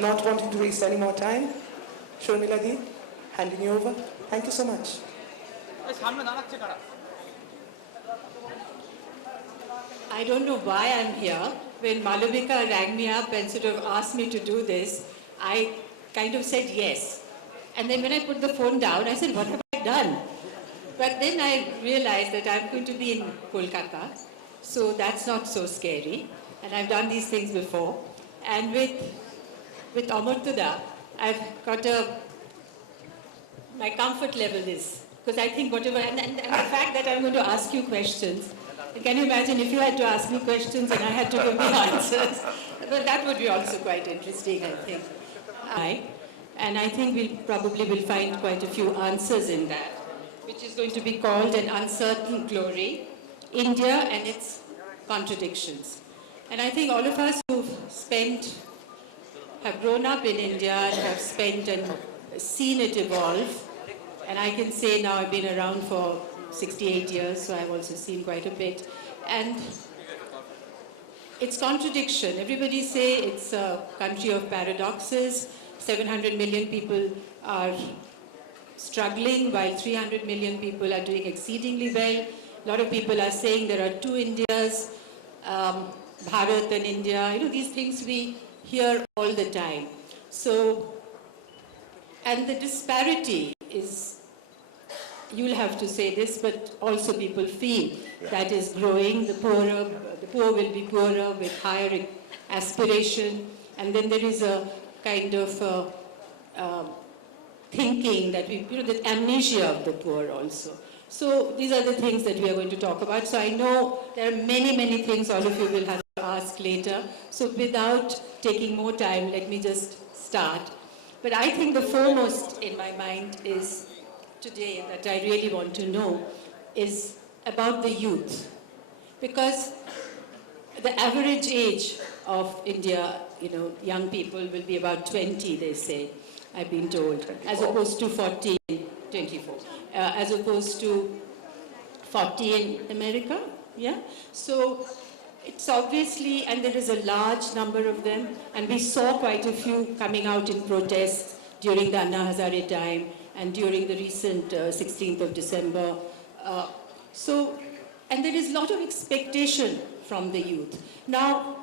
not wanting to waste any more time, Sharmila Di, handing you over. Thank you so much. I don't know why I'm here. When Malavika rang me up and sort of asked me to do this, I kind of said yes. And then when I put the phone down, I said, what have I done? But then I realized that I'm going to be in Kolkata, so that's not so scary. And I've done these things before. And with Amartya, I've got my comfort level is, because I think whatever, and the fact that I'm going to ask you questions, can you imagine if you had to ask me questions and I had to give the answers? Well, that would be also quite interesting, I think. And I think we probably will find quite a few answers in that, which is going to be called An Uncertain Glory, India and its Contradictions. And I think all of us who've have grown up in India and have spent and seen it evolve, and I can say now I've been around for 68 years, so I've also seen quite a bit. And it's contradiction. Everybody say it's a country of paradoxes. 700 million people are struggling, while 300 million people are doing exceedingly well. A lot of people are saying there are two Indias, Bharat and India. You know, these things we hear all the time. So, and the disparity is, you'll have to say this, but also people feel that is growing. The poor will be poorer with higher aspiration. And then there is a kind of thinking that the amnesia of the poor also. So these are the things that we are going to talk about. So I know there are many, many things all of you will have to ask later. So without taking more time, let me just start. But I think the foremost in my mind is today that I really want to know is about the youth. Because the average age of India, young people will be about 20, they say, I've been told, 24. As opposed to 40, 24, as opposed to 40 in America, yeah? So it's obviously, and there is a large number of them, and we saw quite a few coming out in protests during the Anna Hazare time and during the recent 16th of December. And there is a lot of expectation from the youth. Now,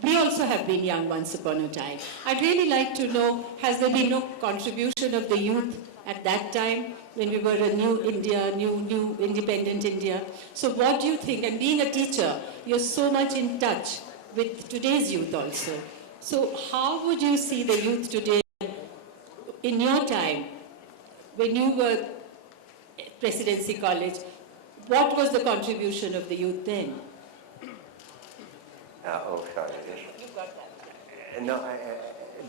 we also have been young once upon a time. I'd really like to know, has there been no contribution of the youth at that time when we were a new India, new independent India? So what do you think? And being a teacher, you're so much in touch with today's youth also. So how would you see the youth today in your time, when you were at Presidency College? What was the contribution of the youth then? Sorry. You got that. No,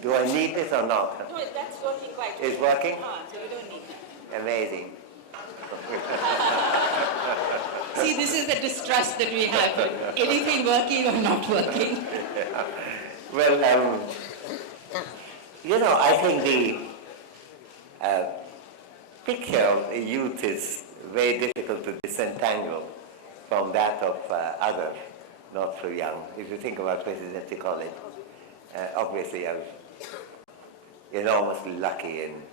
do I need this or not? No, that's working quite well. It's working? So you don't need that. Amazing. See, this is the distrust that we have. Anything working or not working. Well, I think the picture of the youth is very difficult to disentangle from that of others, not so young. If you think about Presidency College, obviously I was enormously lucky in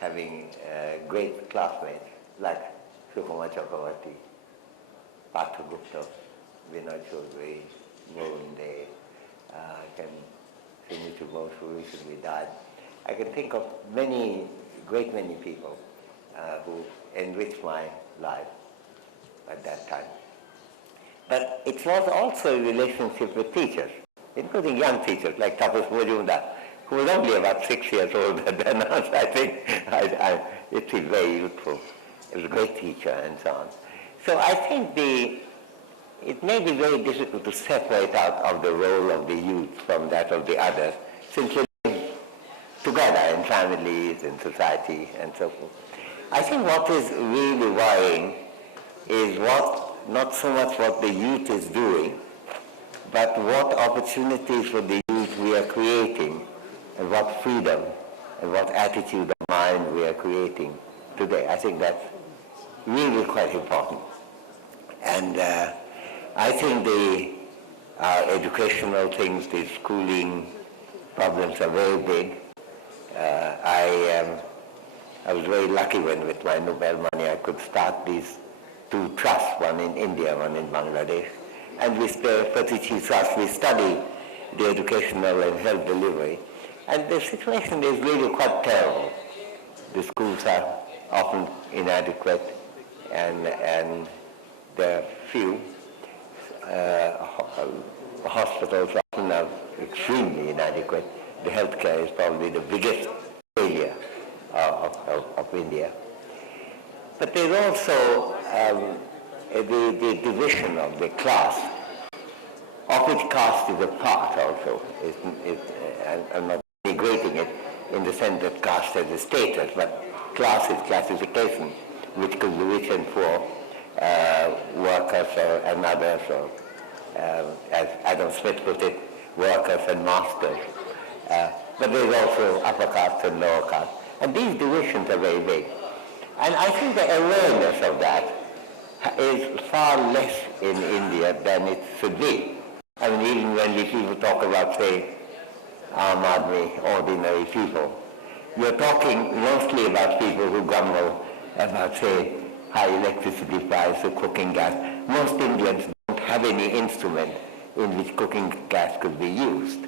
having great classmates like Sukumar Chakravarti, Partha Gupta, Vinay Chaudhary, Govinday, Simitu Bose, who recently died. I can think of great many people who enriched my life at that time. But it was also a relationship with teachers, including young teachers like Tapas Majumdar, who was only about 6 years older than us. I think it was very youthful. He was a great teacher and so on. So I think it may be very difficult to separate out of the role of the youth from that of the others, since we live together in families, in society, and so forth. I think what is really worrying is not so much what the youth is doing, but what opportunities for the youth we are creating, and what freedom and what attitude of mind we are creating today. I think that's really quite important. And I think educational things, the schooling problems are very big. I was very lucky when with my Nobel money I could start these two trusts, one in India, one in Bangladesh. And we study the educational and health delivery. And the situation is really quite terrible. The schools are often inadequate, and there are few. Hospitals often are extremely inadequate. The healthcare is probably the biggest failure of India. But there's also the division of the class, of which caste is a part also. I'm not degrading it in the sense that caste has a status, but class is classification, which could be rich and poor, workers and others, or as Adam Smith put it, workers and masters. But there's also upper caste and lower caste. And these divisions are very big. And I think the awareness of that is far less in India than it should be. I mean, even when we people talk about, say, ordinary people, you're talking mostly about people who grumble about, say, high electricity price or cooking gas. Most Indians don't have any instrument in which cooking gas could be used.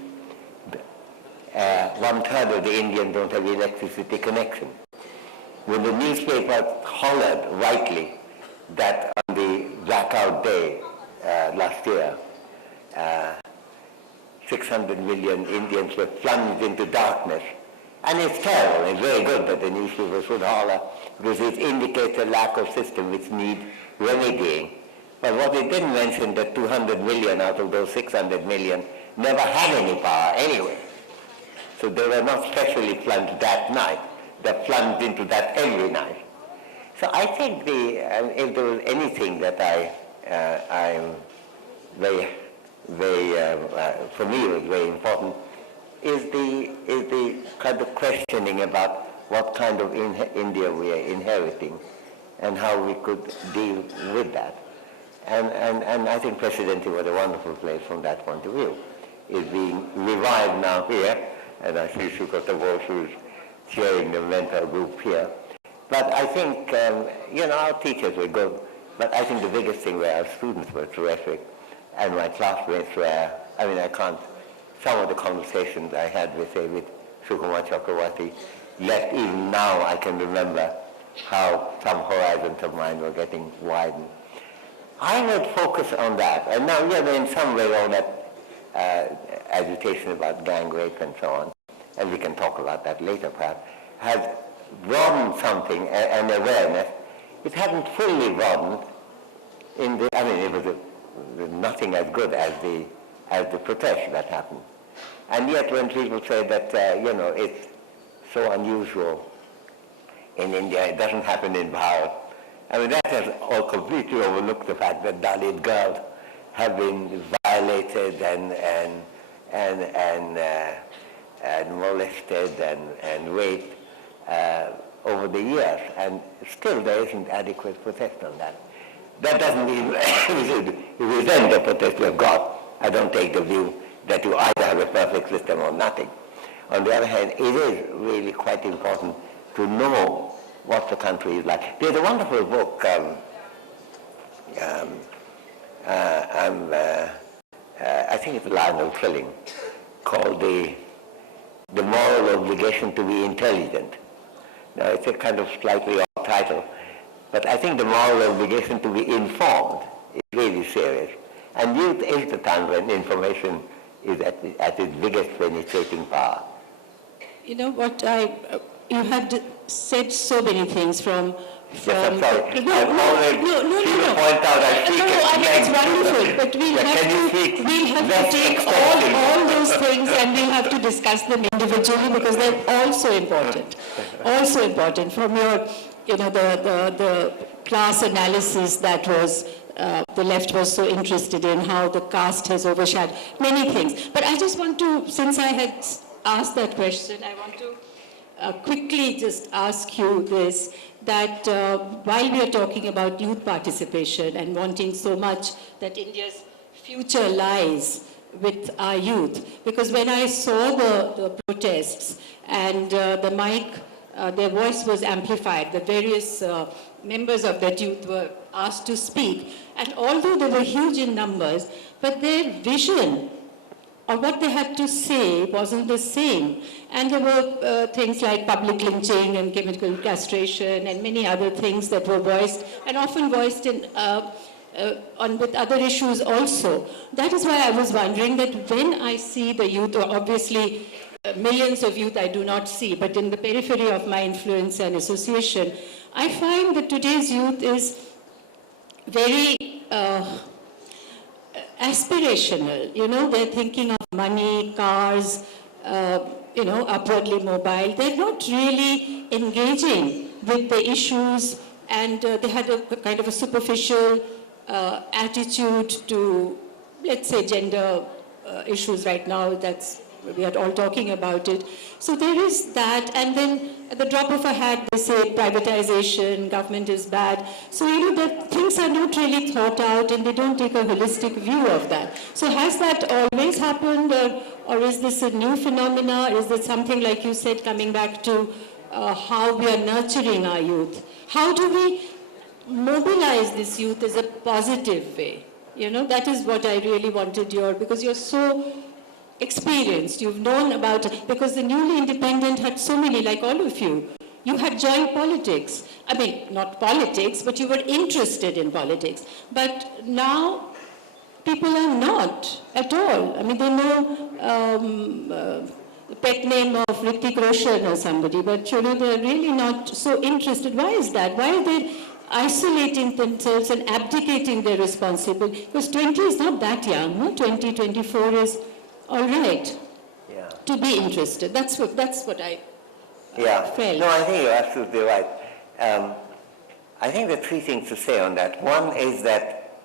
1/3 of the Indians don't have electricity connection. When the newspaper hollered rightly that on the blackout day last year, 600 million Indians were plunged into darkness. And it's terrible, it's very good that the newspapers would holler, because it indicates a lack of system which needs remedying. But what they didn't mention, that 200 million out of those 600 million never had any power anyway. So they were not specially plunged that night. They're plunged into that every night. So I think if there was anything that I'm very, for me was very important, is the kind of questioning about what kind of India we are inheriting and how we could deal with that. And I think presidency was a wonderful place from that point of view. It's being revived now here, and I see Tagore who's chairing the mentor group here. But I think, our teachers were good, but I think the biggest thing were our students were terrific, and my classmates were, some of the conversations I had with Sukumar Chakravarti, yet even now I can remember how some horizons of mine were getting widened. I would focus on that, and now, in some way all that agitation about gang rape and so on, and we can talk about that later perhaps, has broadened something, an awareness. It hadn't fully broadened it was nothing as good as the protest that happened. And yet when people say that, it's so unusual in India, it doesn't happen in Bharat, that has all completely overlooked the fact that Dalit girls have been violated and molested and raped over the years, and still there isn't adequate protest on that. That doesn't mean we resent the protest we've got. I don't take the view that you either have a perfect system or nothing. On the other hand, it is really quite important to know what the country is like. There's a wonderful book, I think it's Lionel Trilling, called The Moral Obligation to be Intelligent. Now, it's a kind of slightly odd title, but I think the moral obligation to be informed is really serious. And youth is the time when information is at its biggest penetrating power. You know what, you had said so many things from Yes, I'm sorry. No. Point out it's wonderful, but we'll have to take all those things and we'll have to discuss them individually because they're also important. Also important from your, the class analysis that was, the left was so interested in, how the caste has overshadowed many things. But I just want to, since I had asked that question, I want to quickly just ask you this, that while we are talking about youth participation and wanting so much that India's future lies with our youth. Because when I saw the protests and their voice was amplified, the various members of that youth were asked to speak, and although they were huge in numbers, but their vision or what they had to say wasn't the same. And there were things like public lynching and chemical castration and many other things that were voiced, and often voiced in, with other issues also. That is why I was wondering that when I see the youth, or obviously millions of youth I do not see, but in the periphery of my influence and association, I find that today's youth is very aspirational. You know, they're thinking of money, cars, upwardly mobile. They're not really engaging with the issues, and they had a kind of a superficial attitude to, let's say, gender issues right now. We are all talking about it. So there is that, and then at the drop of a hat, they say privatization, government is bad. So, that things are not really thought out, and they don't take a holistic view of that. So has that always happened, or is this a new phenomena? Is it something, like you said, coming back to how we are nurturing our youth? How do we mobilize this youth as a positive way? That is what I really wanted because you're so experienced, you've known about it, because the newly independent had so many, like all of you. You had joined politics. I mean, not politics, but you were interested in politics. But now, people are not at all. I mean, they know the pet name of Hrithik Roshan or somebody, but they're really not so interested. Why is that? Why are they isolating themselves and abdicating their responsibility? Because 20 is not that young, no? 20, 24 is all right, to be interested. That's what I felt. No, I think you're absolutely right. I think there are three things to say on that. One is that,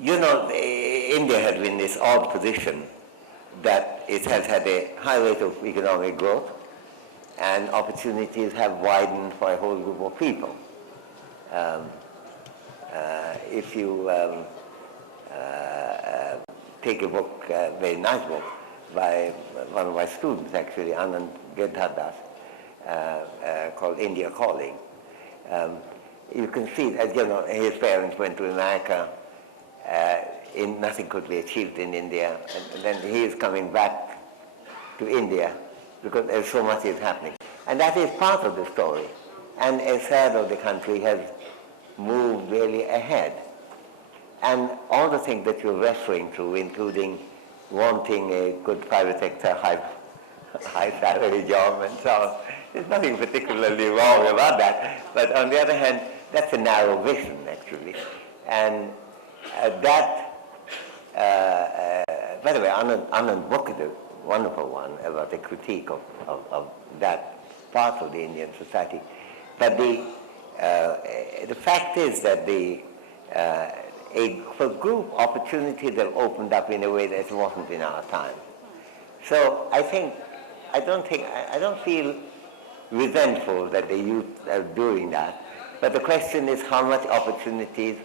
India has been in this odd position that it has had a high rate of economic growth, and opportunities have widened for a whole group of people. If you take a book, a very nice book, by one of my students, actually, Anand Gedhadas, called India Calling. You can see that, his parents went to America, nothing could be achieved in India, and then he is coming back to India because there's so much is happening. And that is part of the story. And a third of the country has moved really ahead. And all the things that you're referring to, including wanting a good private sector, high salary job and so on, there's nothing particularly wrong about that. But on the other hand, that's a narrow vision, actually. And by the way, Anand's book is a wonderful one about the critique of that part of the Indian society. But the fact is that for group opportunities have opened up in a way that wasn't in our time. So I don't feel resentful that the youth are doing that, but the question is how much opportunities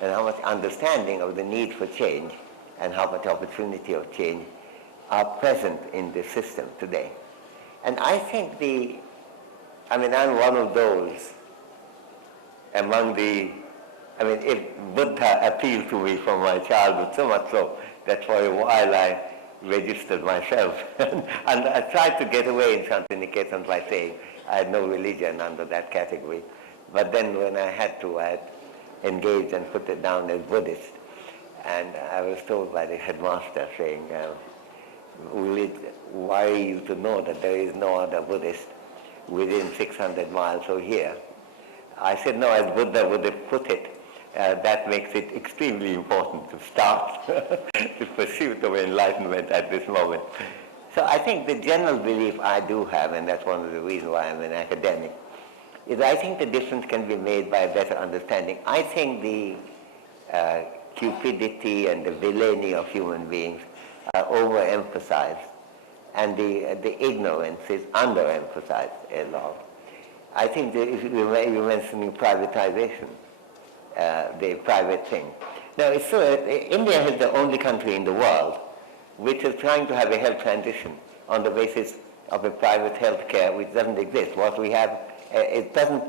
and how much understanding of the need for change and how much opportunity of change are present in the system today. And I think I'm one of those if Buddha appealed to me from my childhood, so much so that for a while I registered myself. And I tried to get away in Shantiniketan by saying I had no religion under that category. But then when I had to, I had engaged and put it down as Buddhist. And I was told by the headmaster saying, we worry you to know that there is no other Buddhist within 600 miles of here. I said, no, as Buddha would have put it, that makes it extremely important to start the pursuit of enlightenment at this moment. So I think the general belief I do have, and that's one of the reasons why I'm an academic, is I think the difference can be made by a better understanding. I think the cupidity and the villainy of human beings are overemphasized, and the ignorance is underemphasized a lot. I think that if you were mentioning privatization, the private thing. Now, it's true, India is the only country in the world which is trying to have a health transition on the basis of a private health care which doesn't exist. What we have, it doesn't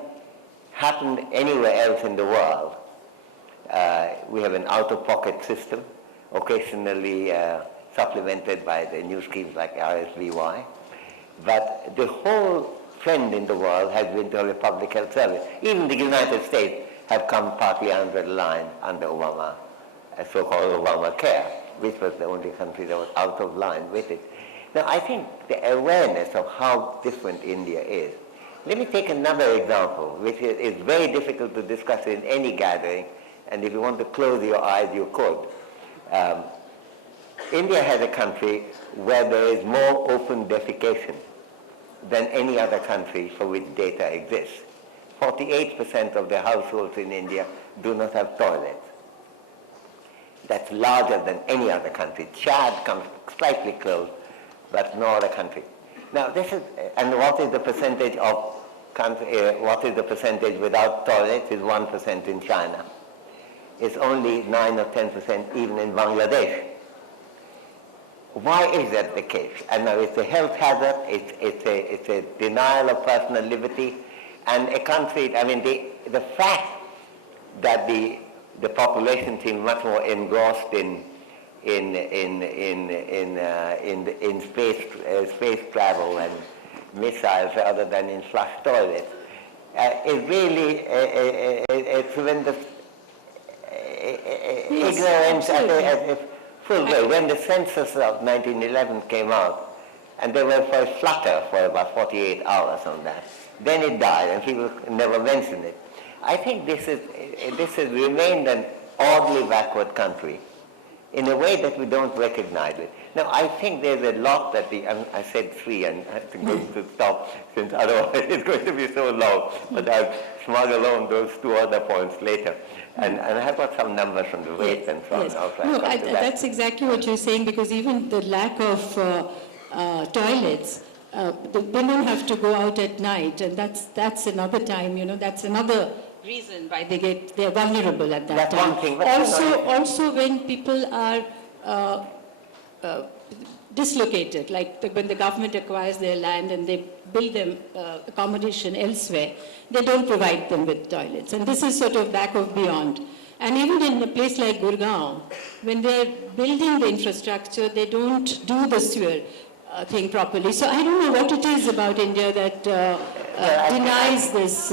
happen anywhere else in the world. We have an out-of-pocket system, occasionally supplemented by the new schemes like RSVY. But the whole trend in the world has been to have a public health service. Even the United States have come partly under the line under Obama, a so-called Obamacare, which was the only country that was out of line with it. Now, I think the awareness of how different India is. Let me take another example, which is very difficult to discuss in any gathering, and if you want to close your eyes, you could. India has a country where there is more open defecation than any other country for which data exists. 48% of the households in India do not have toilets. That's larger than any other country. Chad comes slightly close, but no other country. Now this is, and what is the percentage of what is the percentage without toilets is 1% in China. It's only 9 or 10% even in Bangladesh. Why is that the case? And now it's a health hazard, it's a denial of personal liberty, and a country, I mean, the fact that the population seems much more engrossed in space travel and missiles rather than in flush toilets is really a tremendous ignorance at a full way. When the census of 1911 came out, and they were for a flutter for about 48 hours on that, then it died, and people never mentioned it. I think this has remained an oddly backward country in a way that we don't recognize it. Now, I think there's a lot that I said 3, and I have to stop, since otherwise it's going to be so long, but I'll smuggle on those 2 other points later. And I have got some numbers from the weight and so on. Yes. Also No, that's exactly what you're saying, because even the lack of toilets, the women have to go out at night, and that's another time, that's another reason why they're vulnerable at that That's time. one thing, but Also when people are dislocated, like when the government acquires their land and they build them accommodation elsewhere, they don't provide them with toilets. And this is sort of back of beyond. And even in a place like Gurgaon, when they're building the infrastructure, they don't do the sewer thing properly. So I don't know what it is about India that denies this.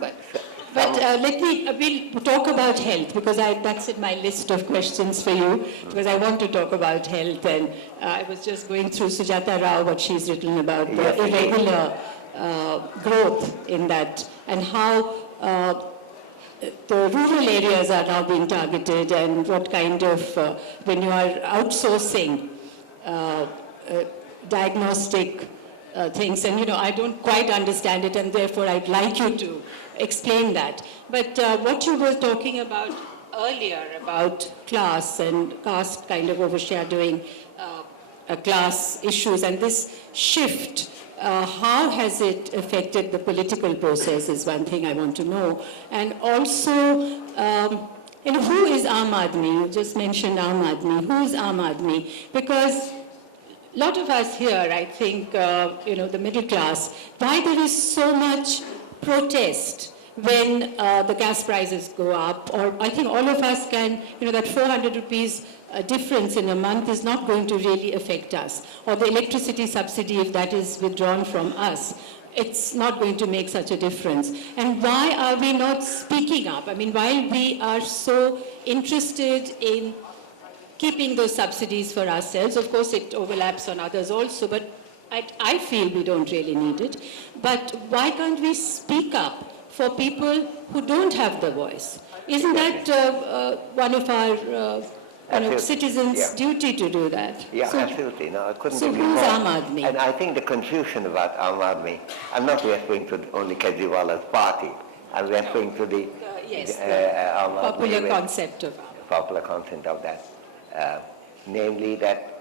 But we'll talk about health, because that's in my list of questions for you, because I want to talk about health. And I was just going through Sujata Rao, what she's written about the irregular growth in that, and how the rural areas are now being targeted, and what kind of, when you are outsourcing diagnostic things, and I don't quite understand it, and therefore I'd like you to explain that. But what you were talking about earlier about class and caste kind of overshadowing class issues, and this shift, how has it affected the political process is one thing I want to know. And also, who is Aam Aadmi? You just mentioned Aam Aadmi. Who is Aam Aadmi? Because a lot of us here, I think, the middle class, why there is so much protest when the gas prices go up, or I think all of us can, that 400 rupees difference in a month is not going to really affect us, or the electricity subsidy, if that is withdrawn from us, it's not going to make such a difference. And why are we not speaking up? I mean, while we are so interested in keeping those subsidies for ourselves, of course it overlaps on others also, but I feel we don't really need it. But why can't we speak up for people who don't have the voice? Isn't that one of our citizens' duty to do that? Yeah, so, absolutely. No, I couldn't agree more. So who's Aam Aadmi? And I think the confusion about Aam Aadmi, I'm not referring to only Kejriwal's party. I'm referring to the popular concept of popular concept of that. Namely that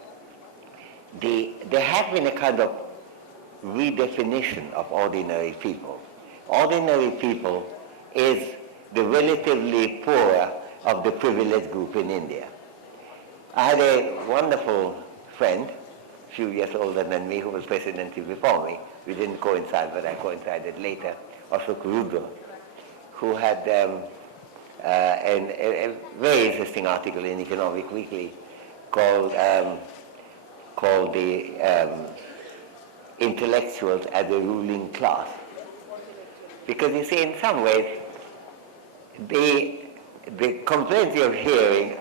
there has been a kind of redefinition of ordinary people. Ordinary people is the relatively poor of the privileged group in India. I had a wonderful friend, a few years older than me, who was presidency before me. We didn't coincide, but I coincided later, Ashok Rudra, who had a very interesting article in Economic Weekly called the intellectuals as a ruling class. Because you see, in some ways, the complaints you're hearing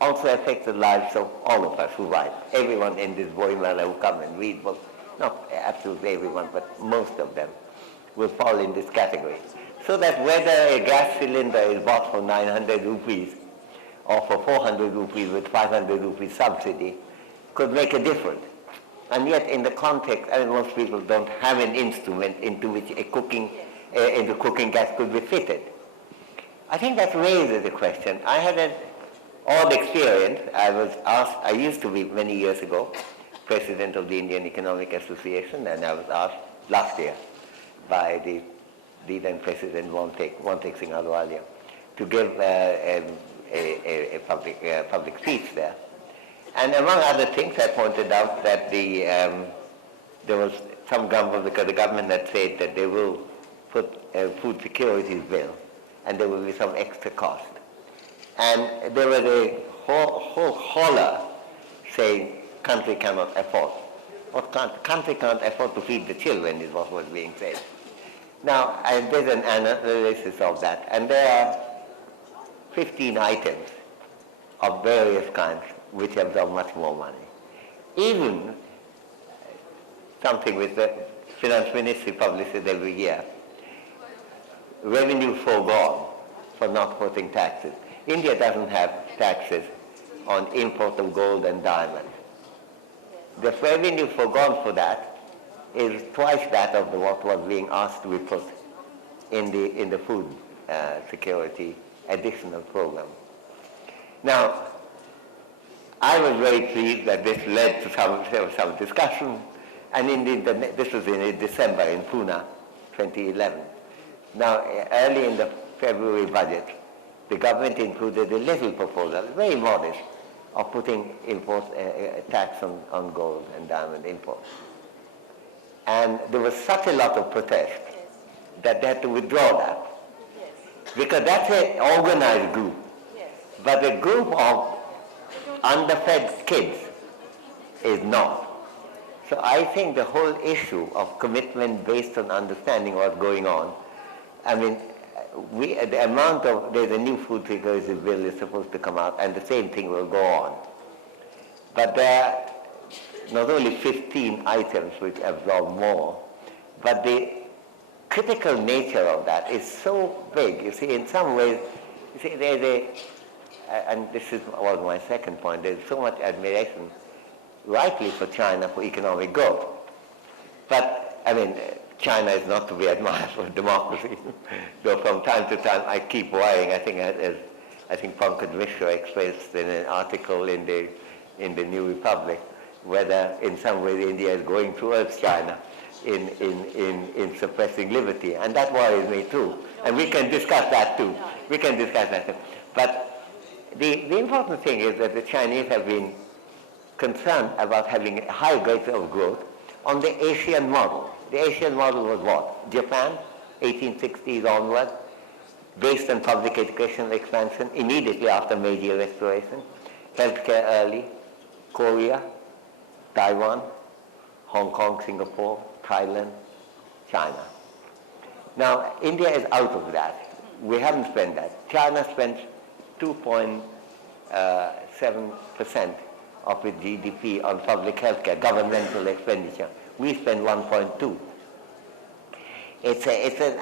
also affect the lives of all of us who write. Everyone in this Boimala who come and read books, not absolutely everyone, but most of them will fall in this category. So that whether a gas cylinder is bought for 900 rupees or for 400 rupees with 500 rupees subsidy could make a difference. And yet in the context, most people don't have an instrument into which the cooking gas could be fitted. I think that raises the question. I had an odd experience. I used to be many years ago president of the Indian Economic Association, and I was asked last year by the then President Montek Singh Ahluwalia to give a public speech there. And among other things, I pointed out that there was some government, because the government had said that they will put a food security bill, and there will be some extra cost. And there was a whole holler saying, country cannot afford. Country can't afford to feed the children is what was being said. Now, there's an analysis of that, and there are 15 items of various kinds which absorb much more money. Even something which the finance ministry publishes every year, revenue foregone for not putting taxes. India doesn't have taxes on import of gold and diamonds. The revenue foregone for that is twice that of what was being asked to be put in the food security additional program. Now, I was very pleased that this led to some discussion, and indeed this was in December in Pune, 2011. Now, early in the February budget, the government included a little proposal, very modest, of putting a tax on gold and diamond imports. And there was such a lot of protest that they had to withdraw that. Because that's an organized group. But a group of underfed kids is not. So I think the whole issue of commitment based on understanding what's going on, I mean, there's a new food security bill is supposed to come out, and the same thing will go on. But there are not only 15 items which absorb more, but the critical nature of that is so big. You see, in some ways, you see, and this was my second point, there's so much admiration, rightly for China, for economic growth. But, I mean, China is not to be admired for democracy. Though from time to time I keep worrying. I think Pankaj Mishra expressed in an article in the New Republic whether in some way India is going towards China in suppressing liberty. And that worries me too. And we can discuss that too. But the important thing is that the Chinese have been concerned about having a high rate of growth on the Asian model. The Asian model was what? Japan, 1860s onward, based on public educational expansion immediately after Meiji Restoration, healthcare early, Korea, Taiwan, Hong Kong, Singapore, Thailand, China. Now, India is out of that. We haven't spent that. China spends 2.7% of its GDP on public healthcare, governmental expenditure. We spend 1.2. It's an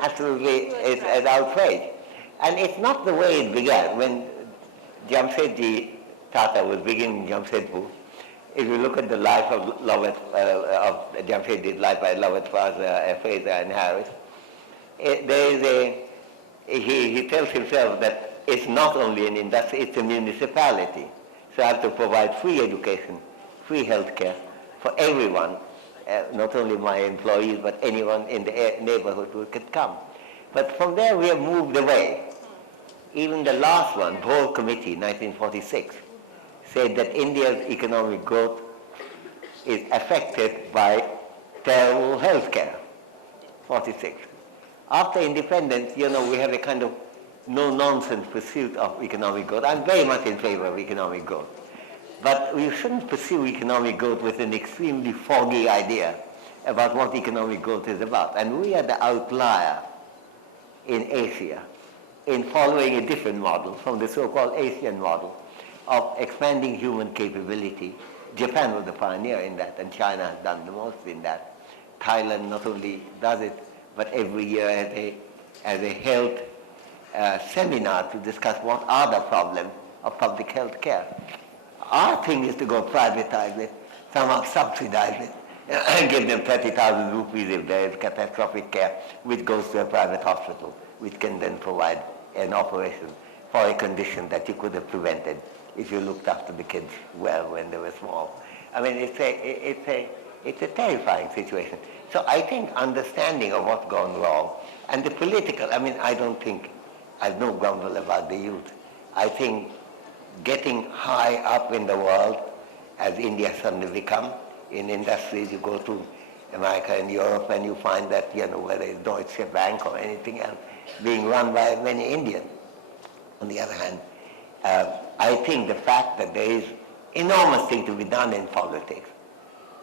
outrage. And it's not the way it began. When Jamshedji Tata was beginning Jamshedpur, if you look at the life of Jamshedji's life by Lovett, Fraser, and Harris, he tells himself that it's not only an industry, it's a municipality. So I have to provide free education, free healthcare for everyone, not only my employees, but anyone in the neighborhood who could come. But from there we have moved away. even the last one, Bohr Committee, 1946, said that India's economic growth is affected by terrible health care. 46. After independence, we have a kind of no-nonsense pursuit of economic growth. I'm very much in favor of economic growth. But we shouldn't pursue economic growth with an extremely foggy idea about what economic growth is about. And we are the outlier in Asia in following a different model from the so-called Asian model of expanding human capability. Japan was the pioneer in that, and China has done the most in that. Thailand not only does it, but every year has a health seminar to discuss what are the problems of public health care. Our thing is to go privatize it, somehow subsidize it, and give them 30,000 rupees if there is catastrophic care, which goes to a private hospital, which can then provide an operation for a condition that you could have prevented if you looked after the kids well when they were small. I mean, it's a terrifying situation. So I think understanding of what's gone wrong, and the political, I've no grumble about the youth. I think getting high up in the world, as India suddenly become, in industries, you go to America and Europe and you find that, whether it's Deutsche Bank or anything else, being run by many Indians. On the other hand, I think the fact that there is enormous thing to be done in politics,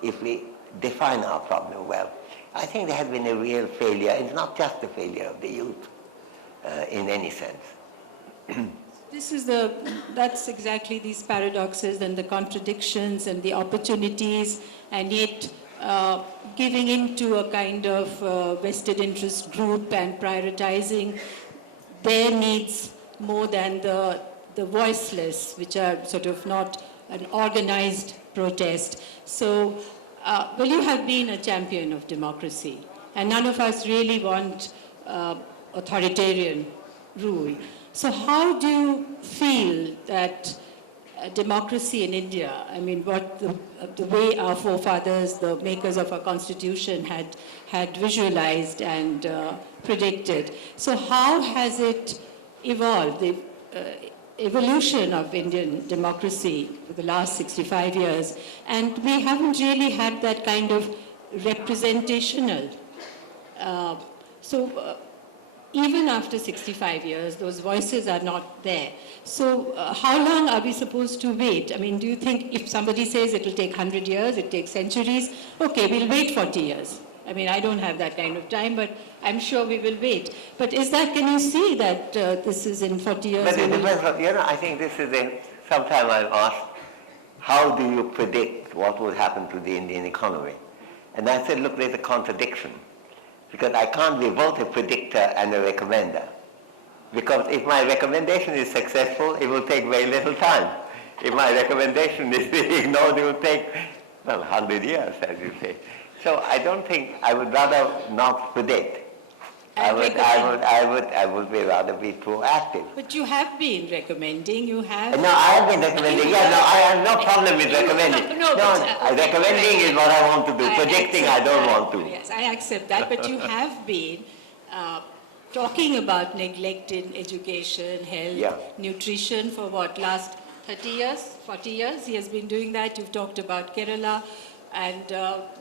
if we define our problem well, I think there has been a real failure. It's not just a failure of the youth in any sense. That's exactly these paradoxes and the contradictions and the opportunities, and yet giving into a kind of vested interest group and prioritizing their needs more than the voiceless, which are sort of not an organized protest. So, well, you have been a champion of democracy, and none of us really want authoritarian rule. So how do you feel that democracy in India, what the way our forefathers, the makers of our constitution had visualized and predicted. So how has it evolved, the evolution of Indian democracy for the last 65 years? And we haven't really had that kind of representational. Even after 65 years, those voices are not there. So how long are we supposed to wait? Do you think if somebody says it will take 100 years, it takes centuries, okay, we'll wait 40 years. I don't have that kind of time, but I'm sure we will wait. But can you see that this is in 40 years? But it depends on, I think this is sometime I'm asked, how do you predict what will happen to the Indian economy? And I said, look, there's a contradiction. Because I can't be both a predictor and a recommender. Because if my recommendation is successful, it will take very little time. If my recommendation is ignored, it will take, 100 years, as you say. So I don't think, I would rather not predict. I would rather be proactive. But you have been recommending, you have... No, I have been recommending, I have no problem with recommending. Recommending is what I want to do. Predicting, I don't want to. Yes, I accept that, but you have been talking about neglect in education, health, nutrition for last 30 years, 40 years? He has been doing that. You've talked about Kerala, and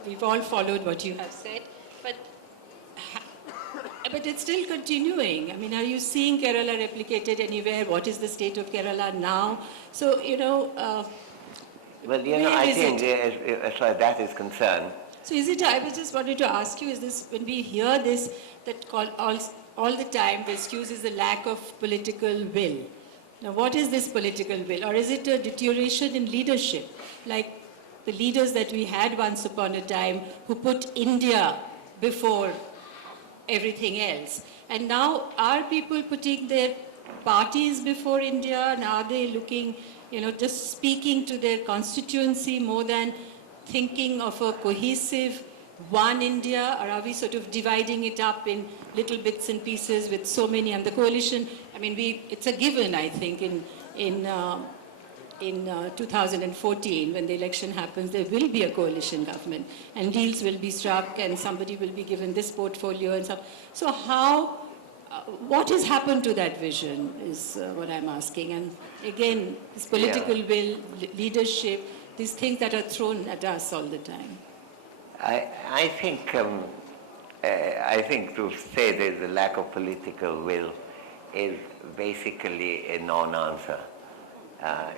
we've all followed what you have said. But it's still continuing. Are you seeing Kerala replicated anywhere? What is the state of Kerala now? So, I think as far as that is concerned. So I was just wanted to ask you, is this, when we hear this, that all the time, the excuse is the lack of political will. Now, what is this political will? Or is it a deterioration in leadership? Like the leaders that we had once upon a time who put India before everything else. And now are people putting their parties before India? Now are they looking, just speaking to their constituency more than thinking of a cohesive one India? Or are we sort of dividing it up in little bits and pieces with so many? And the coalition, it's a given, I think, in 2014, when the election happens, there will be a coalition government, and deals will be struck, and somebody will be given this portfolio and stuff. So how what has happened to that vision is what I'm asking. And again, this political will, leadership, these things that are thrown at us all the time. I think to say there's a lack of political will is basically a non-answer.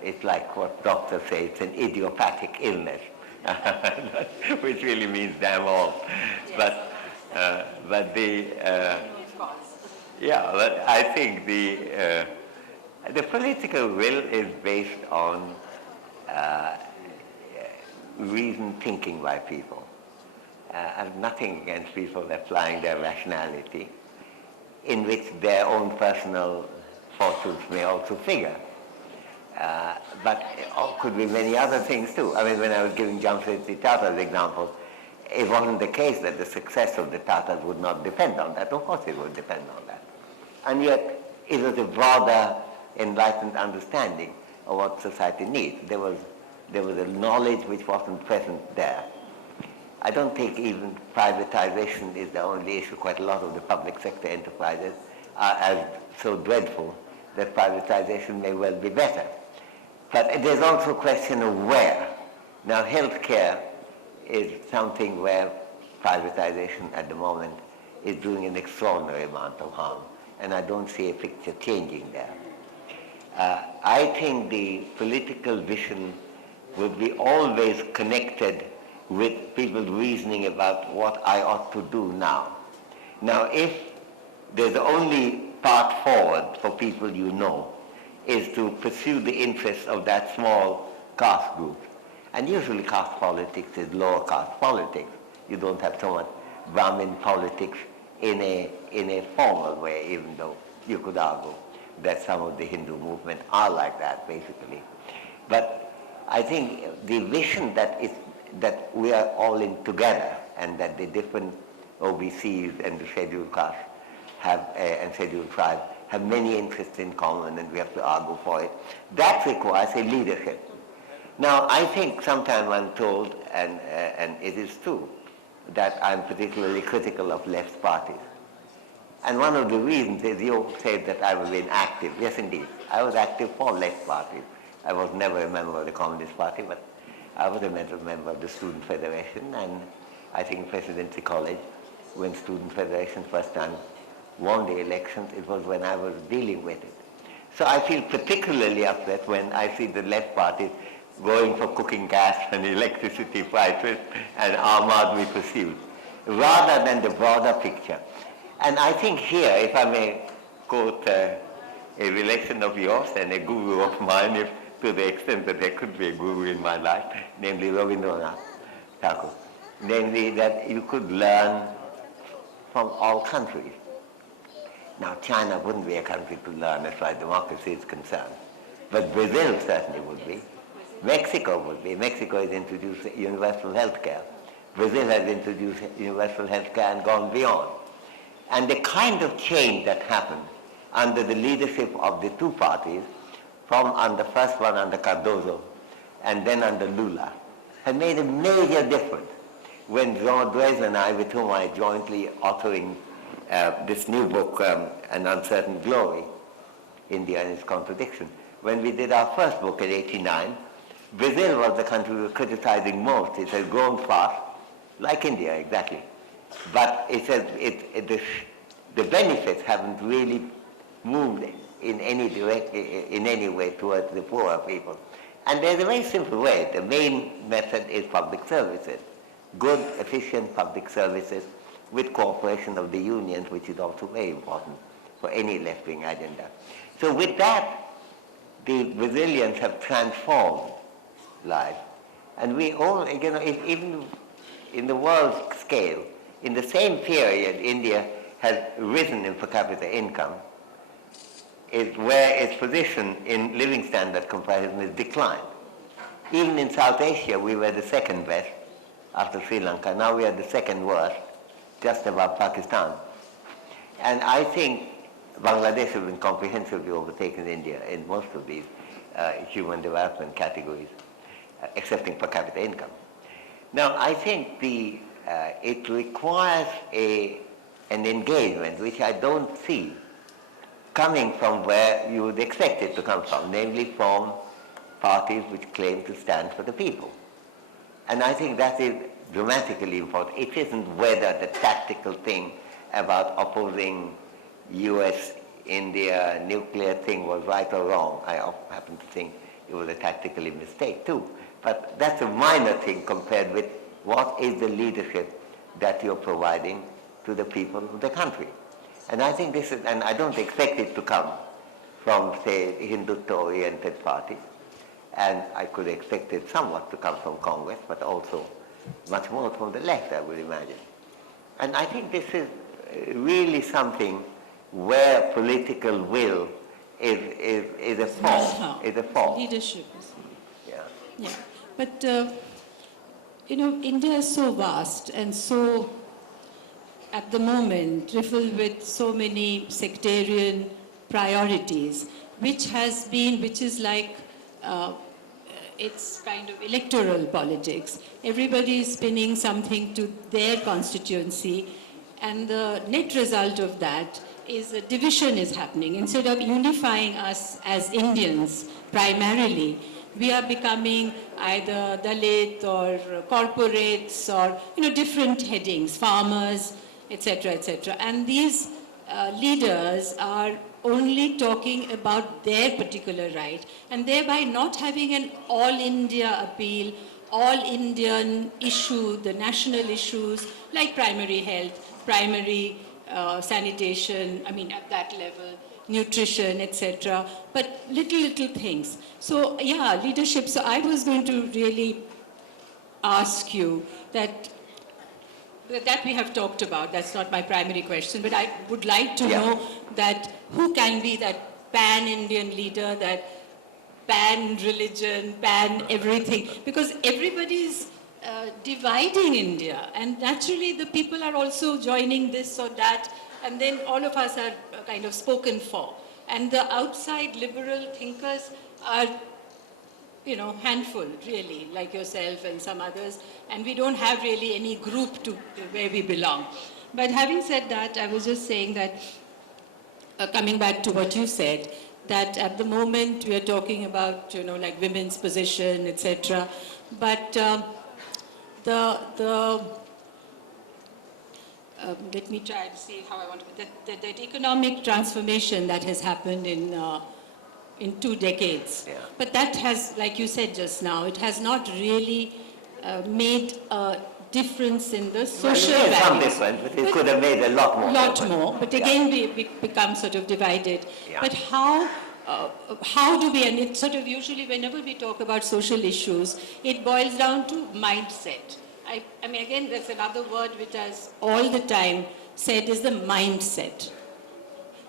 It's like what doctors say, it's an idiopathic illness, which really means damn all. Yes. But I think the political will is based on reasoned thinking by people. I have nothing against people applying their rationality, in which their own personal fortunes may also figure. But it could be many other things too. I mean, when I was giving Jamshedji Tata's example, it wasn't the case that the success of the Tatas would not depend on that. Of course it would depend on that. And yet, it was a broader, enlightened understanding of what society needs. There was a knowledge which wasn't present there. I don't think even privatization is the only issue. Quite a lot of the public sector enterprises are as so dreadful that privatization may well be better. But there's also a question of where. Now, healthcare is something where privatization at the moment is doing an extraordinary amount of harm, and I don't see a picture changing there. I think the political vision would be always connected with people reasoning about what I ought to do now. Now, if there's the only path forward for people you know is to pursue the interests of that small caste group, and usually caste politics is lower caste politics. You don't have so much Brahmin politics in a formal way, even though you could argue that some of the Hindu movement are like that, basically. But I think the vision that we are all in together, and that the different OBCs and the scheduled castes and scheduled tribes have many interests in common, and we have to argue for it. That requires a leadership. Now, I think sometimes I'm told, and it is true, that I'm particularly critical of left parties. And one of the reasons is you said that I was inactive. Yes, indeed. I was active for left parties. I was never a member of the Communist Party, but I was a member of the Student Federation, and I think Presidency College, when Student Federation first time won the elections, it was when I was dealing with it. So I feel particularly upset when I see the left parties going for cooking gas and electricity prices and armed army pursuit, rather than the broader picture. And I think here, if I may quote a relation of yours and a guru of mine, if to the extent that there could be a guru in my life, namely Rabindranath Tagore, namely that you could learn from all countries. Now, China wouldn't be a country to learn as far as democracy is concerned, but Brazil certainly would be. Mexico would be. Mexico has introduced universal health care. Brazil has introduced universal health care and gone beyond. And the kind of change that happened under the leadership of the two parties, from the first one under Cardozo and then under Lula, had made a major difference. When Jean Drèze and I, with whom I jointly authoring this new book, An Uncertain Glory, India and Its Contradiction, when we did our first book in '89, Brazil was the country we were criticizing most. It has grown fast, like India exactly. But it says the benefits haven't really moved in any way towards the poorer people. And there's a very simple way. The main method is public services. Good, efficient public services with cooperation of the unions, which is also very important for any left-wing agenda. So with that, the Brazilians have transformed life. And we all, even in the world scale, in the same period, India has risen in per capita income, where its position in living standard comparison has declined. Even in South Asia, we were the second best after Sri Lanka. Now we are the second worst, just above Pakistan. And I think Bangladesh has been comprehensively overtaken India in most of these human development categories, excepting per capita income. Now, I think it requires an engagement which I don't see coming from where you would expect it to come from, namely from parties which claim to stand for the people. And I think that is dramatically important. It isn't whether the tactical thing about opposing US-India nuclear thing was right or wrong. I happen to think it was a tactical mistake too. But that's a minor thing compared with what is the leadership that you're providing to the people of the country. And I think this is, and I don't expect it to come from, say, Hindutva-oriented parties. And I could expect it somewhat to come from Congress, but also much more from the left, I would imagine. And I think this is really something where political will is a force. Leadership is. Yeah. Yeah. But, India is so vast and so, at the moment, riddled with so many sectarian priorities, which is like, it's kind of electoral politics. Everybody is spinning something to their constituency, and the net result of that is a division is happening. Instead of unifying us as Indians primarily, we are becoming either Dalit or corporates or different headings, farmers, etc., etc. And these leaders are only talking about their particular right, and thereby not having an all-India appeal, all-Indian issue, the national issues like primary health, primary sanitation, at that level, nutrition, etc., but little things. So, yeah, leadership. So I was going to really ask you that we have talked about. That's not my primary question, but I would like to know that who can be that pan-Indian leader, that pan-religion, pan-everything, because everybody is dividing India, and naturally the people are also joining this or that, and then all of us are kind of spoken for. And the outside liberal thinkers are, handful, really, like yourself and some others, and we don't have really any group to where we belong. But having said that, I was just saying that, coming back to what you said, that at the moment we are talking about, like women's position, etc. But let me try to see how I want to. That economic transformation that has happened in 2 decades. Yeah. But that has, like you said just now, it has not really made a difference in the social values. Some values. difference, but it could have made a lot more. But again, we become sort of divided. Yeah. But how do we, and it's sort of usually whenever we talk about social issues, it boils down to mindset. Again, there's another word which has all the time said is the mindset.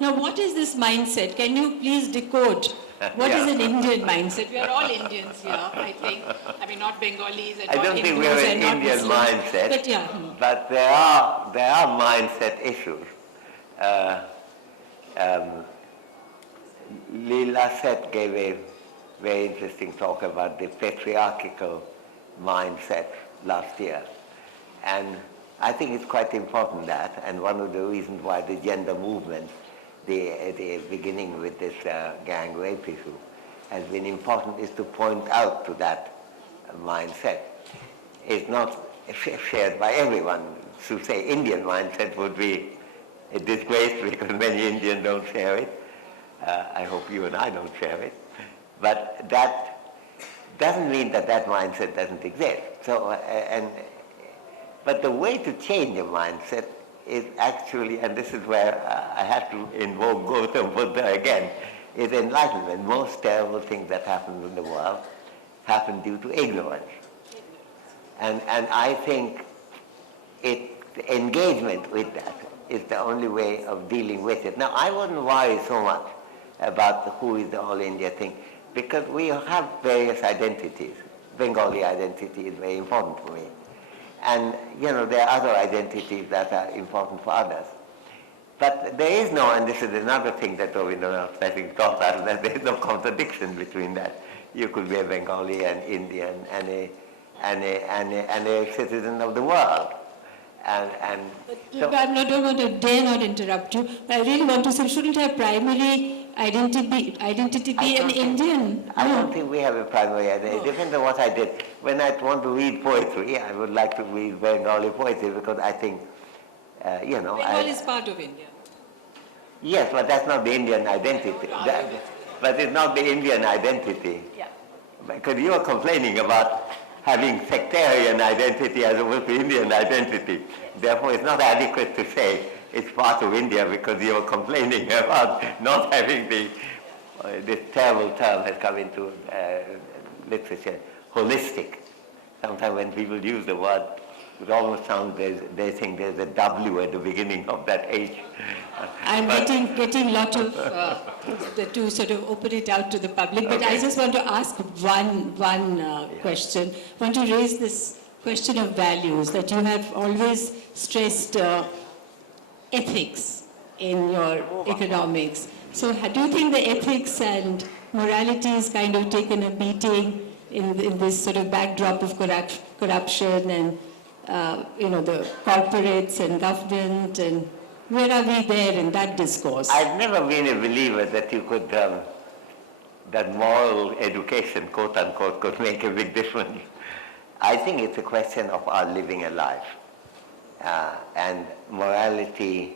Now, what is this mindset? Can you please decode what is an Indian mindset? We are all Indians here, I think. Not Bengalis and not Hindus. I don't think we have an Indian mindset, but there are mindset issues. Leela Seth gave a very interesting talk about the patriarchal mindset last year. And I think it's quite important that, and one of the reasons why the gender movement, the beginning with this gang rape issue, has been important, is to point out to that mindset. It's not shared by everyone. To say Indian mindset would be a disgrace because many Indians don't share it. I hope you and I don't share it. But that doesn't mean that mindset doesn't exist. So, but the way to change a mindset is actually, and this is where I have to invoke Gautam Buddha again, is enlightenment. Most terrible things that happen in the world happen due to ignorance. And I think engagement with that is the only way of dealing with it. Now, I wouldn't worry so much about who is the All India thing, because we have various identities. Bengali identity is very important for me. And, there are other identities that are important for others. But there is no, and this is another thing that Rabindranath, I think, taught us, that there is no contradiction between that. You could be a Bengali, an Indian, and a citizen of the world. And But don't want to dare not interrupt you. But I really want to say, shouldn't our primary identity be an Indian? I No. don't think we have a primary identity. It depends on what I did. When I want to read poetry, I would like to read Bengali poetry because I think, Bengal is part of India. Yes, but that's not the Indian identity. But it's not the Indian identity. Yeah. Because you are complaining about having sectarian identity as opposed to Indian identity. Therefore, it's not adequate to say it's part of India because you are complaining about not having this terrible term has come into literature, holistic. Sometimes when people use the word, it almost sounds they think there's a W at the beginning of that H. I'm getting lot of to sort of open it out to the public, but Okay. I just want to ask one question. I want to raise this question of values, that you have always stressed ethics in your economics. So do you think the ethics and morality is kind of taken a beating in this sort of backdrop of corruption and the corporates and government, and where are we there in that discourse? I've never been a believer that you could, that moral education, quote unquote, could make a big difference. I think it's a question of our living a life. And morality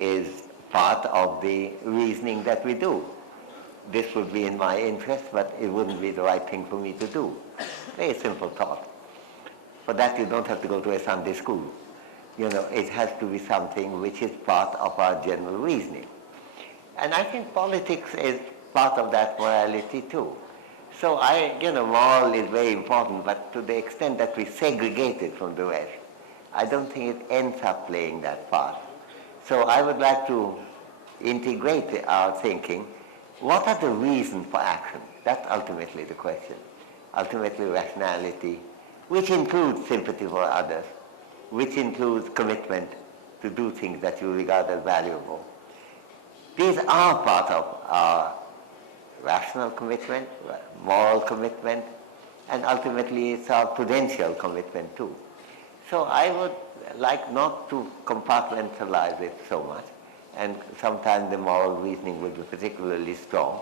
is part of the reasoning that we do. This would be in my interest, but it wouldn't be the right thing for me to do. Very simple thought. For that, you don't have to go to a Sunday school. It has to be something which is part of our general reasoning. And I think politics is part of that morality too. So moral is very important, but to the extent that we segregate it from the rest, I don't think it ends up playing that part. So I would like to integrate our thinking. What are the reasons for action? That's ultimately the question. Ultimately rationality, which includes sympathy for others, which includes commitment to do things that you regard as valuable. These are part of our rational commitment, moral commitment, and ultimately it's our prudential commitment too. So I would like not to compartmentalize it so much, and sometimes the moral reasoning will be particularly strong.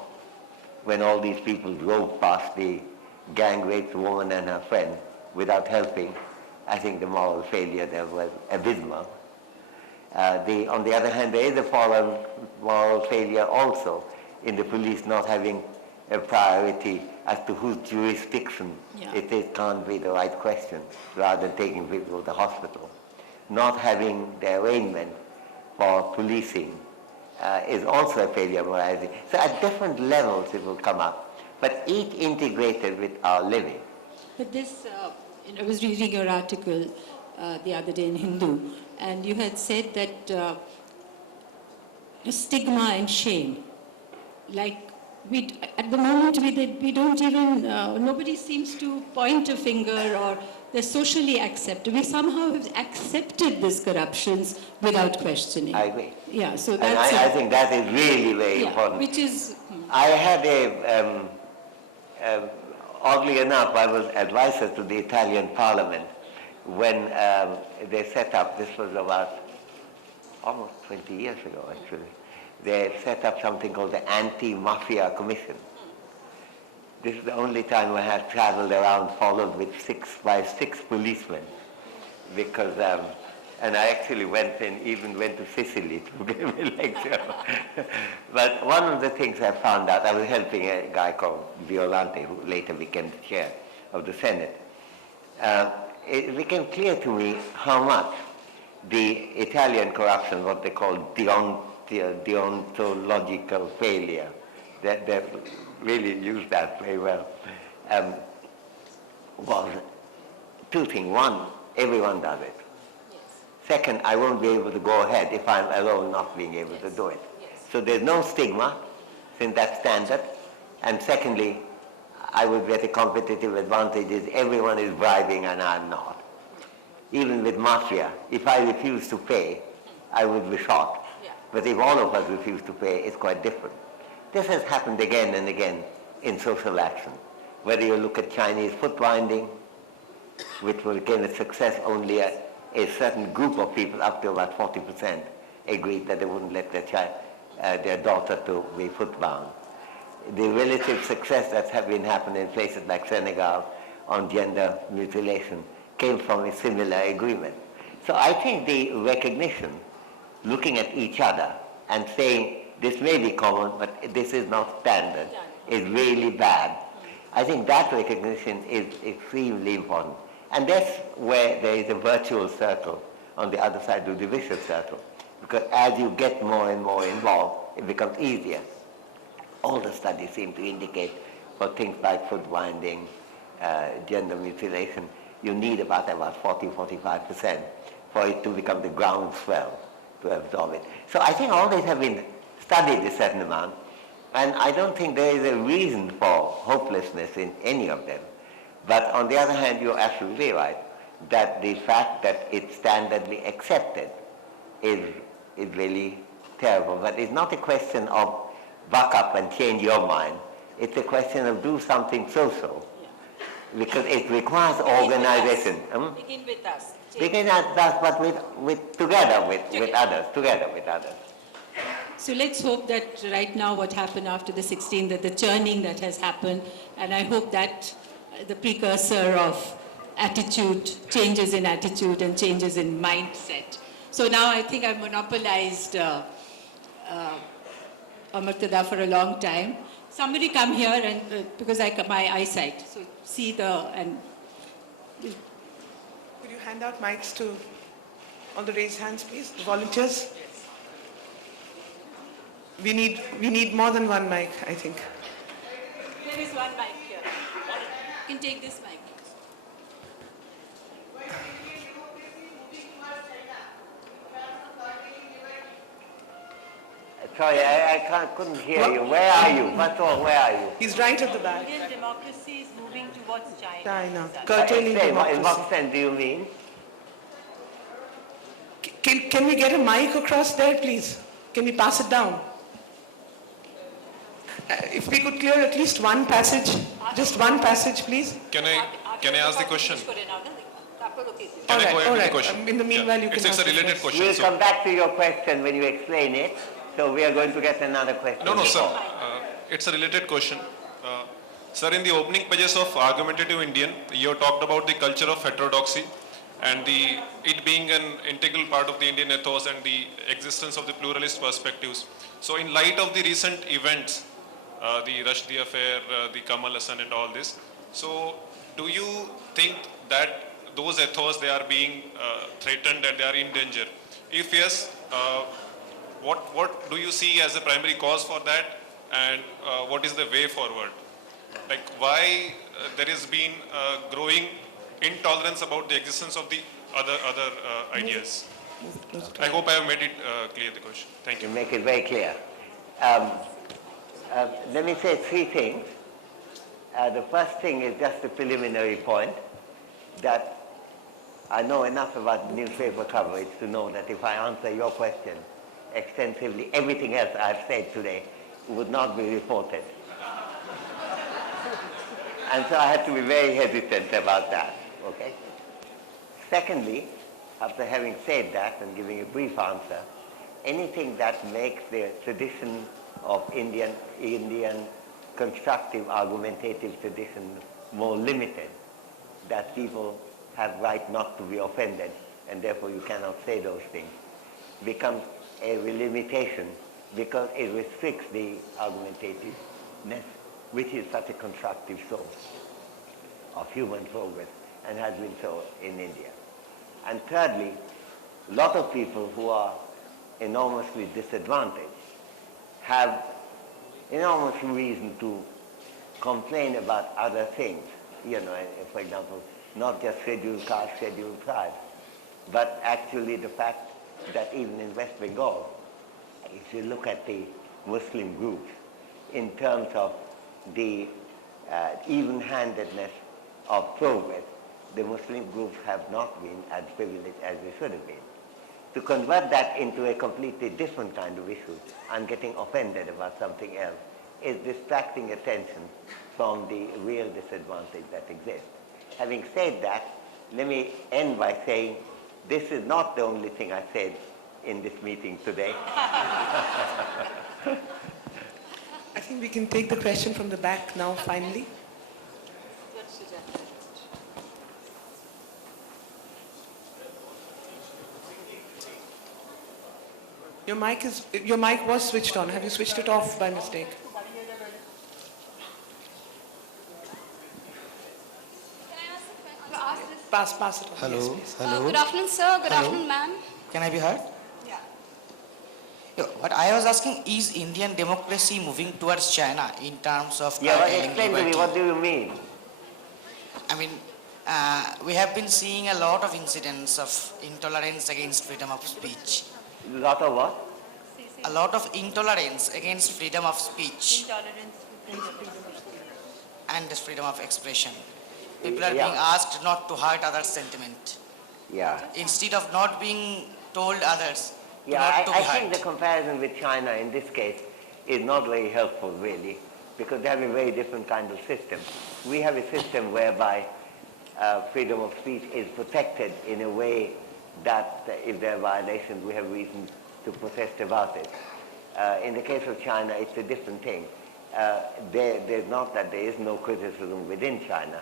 When all these people drove past the gang-raped woman and her friend without helping, I think the moral failure there was abysmal. On the other hand, there is a moral failure also in the police not having a priority as to whose jurisdiction it can't be the right question, rather than taking people to the hospital. Not having the arrangement for policing is also a failure of morality. So at different levels it will come up, but each integrated with our living. But this, I was reading your article the other day in Hindu, and you had said that stigma and shame, like at the moment we don't even, nobody seems to point a finger, or they're socially accepted. We somehow have accepted these corruptions without questioning. I agree. Yeah, so And that's... I think that is really very important. Which is... I had oddly enough, I was advisor to the Italian Parliament when they set up, this was about almost 20 years ago actually, they set up something called the Anti-Mafia Commission. This is the only time I have traveled around followed with by six policemen, because, and I actually even went to Sicily to give a lecture. But one of the things I found out, I was helping a guy called Violante, who later became the chair of the Senate. It became clear to me how much the Italian corruption, what they call deontological failure, that they really used that very well, was two things. One, everyone does it. Yes. Second, I won't be able to go ahead if I'm alone not being able to do it. Yes. So there's no stigma, since that's standard. And secondly, I would get a competitive advantage is everyone is bribing and I'm not. Even with mafia, if I refuse to pay, I would be shot. Yeah. But if all of us refuse to pay, it's quite different. This has happened again and again in social action. Whether you look at Chinese foot binding, which was again a success only a a certain group of people, up to about 40%, agreed that they wouldn't let their daughter to be foot-bound. The relative success that has been happening in places like Senegal on gender mutilation came from a similar agreement. So I think the recognition, looking at each other and saying this may be common, but this is not standard, is really bad. I think that recognition is extremely important. And that's where there is a virtual circle on the other side of the vicious circle. Because as you get more and more involved, it becomes easier. All the studies seem to indicate for things like foot winding, gender mutilation, you need about 40-45% for it to become the groundswell to absorb it. So I think all these have been studied a certain amount, and I don't think there is a reason for hopelessness in any of them. But on the other hand, you're absolutely right that the fact that it's standardly accepted is really terrible. But it's not a question of buck up and change your mind. It's a question of do something social. Because it requires organization. Begin with us. Begin with us, but together with others. So let's hope that right now what happened after the 16th, that the churning that has happened, and I hope that the precursor of attitude, changes in attitude and changes in mindset. So now I think I've monopolized Amartya for a long time. Somebody come here and because my eyesight, so see and. Could you hand out mics to all the raised hands, please? The volunteers. We need more than one mic, I think. There is one mic here. You can take this mic. Sorry, I couldn't hear you. Where are you? First of all, where are you? He's right at the back. Indian democracy is moving towards China. China. Curtailing In democracy. what sense do you mean? Can we get a mic across there, please? Can we pass it down? If we could clear at least one passage, just one passage, please. Can I ask the question? All Can I go ahead with the right. question? In the meanwhile, you can It's ask a the related question. We'll so- come back to your question when you explain it. So we are going to get another question. No, sir. before. It's a related question. Sir, in the opening pages of Argumentative Indian, you talked about the culture of heterodoxy and it being an integral part of the Indian ethos and the existence of the pluralist perspectives. So in light of the recent events, the Rushdie affair, the Kamal Hassan and all this, so do you think that those ethos, they are being threatened and they are in danger? If yes, what do you see as the primary cause for that, and what is the way forward? Like why there has been growing intolerance about the existence of the other ideas? I hope I have made it clear, the question. Thank you. To make it very clear. Let me say three things. The first thing is just a preliminary point that I know enough about newspaper coverage to know that if I answer your question extensively, everything else I've said today would not be reported. And so I have to be very hesitant about that, okay? Secondly, after having said that and giving a brief answer, anything that makes the tradition of Indian constructive argumentative tradition more limited, that people have right not to be offended, and therefore you cannot say those things, becomes a limitation because it restricts the argumentativeness, which is such a constructive source of human progress and has been so in India. And thirdly, a lot of people who are enormously disadvantaged have enormous reason to complain about other things. You know, for example, not just scheduled caste, scheduled tribes, but actually the fact that even in West Bengal, if you look at the Muslim groups, in terms of the even-handedness of progress, the Muslim groups have not been as privileged as they should have been. To convert that into a completely different kind of issue and getting offended about something else is distracting attention from the real disadvantage that exists. Having said that, let me end by saying This is not the only thing I said in this meeting today. I think we can take the question from the back now, finally. Your mic was switched on. Have you switched it off by mistake? Pass it on. Hello, Yes, please. hello. Good afternoon, sir. Good Hello. afternoon, ma'am. Can I be heard? Yeah. What I was asking, is Indian democracy moving towards China in terms of Yeah, but curtailing explain to me, liberty? what do you mean? I mean, we have been seeing a lot of incidents of intolerance against freedom of speech. Lot of what? A lot of intolerance against freedom of speech and the freedom of expression. People are Yeah. being asked not to hurt others' sentiment. Yeah. Instead of not being told others Yeah, not to be I hurt. think the comparison with China in this case is not very helpful, really, because they have a very different kind of system. We have a system whereby freedom of speech is protected in a way that if there are violations, we have reason to protest about it. In the case of China, it's a different thing. There's not that there is no criticism within China,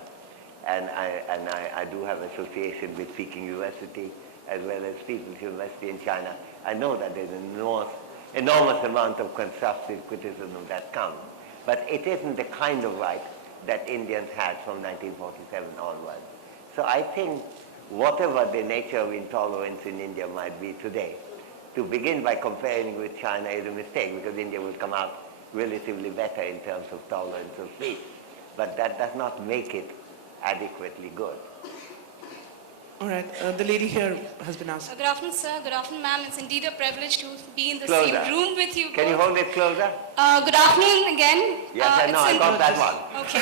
and I do have association with Peking University as well as People's University in China. I know that there's an enormous amount of constructive criticism that comes, but it isn't the kind of right that Indians had from 1947 onwards. So I think whatever the nature of intolerance in India might be today, to begin by comparing with China is a mistake, because India will come out relatively better in terms of tolerance of speech. But that does not make it adequately good. All right. The lady here has been asked. Good afternoon, sir. Good afternoon, ma'am. It's indeed a privilege to be in the Closer. same room with you. Can you both. hold it closer? Good afternoon again. Yes, I know, I got that one. Okay.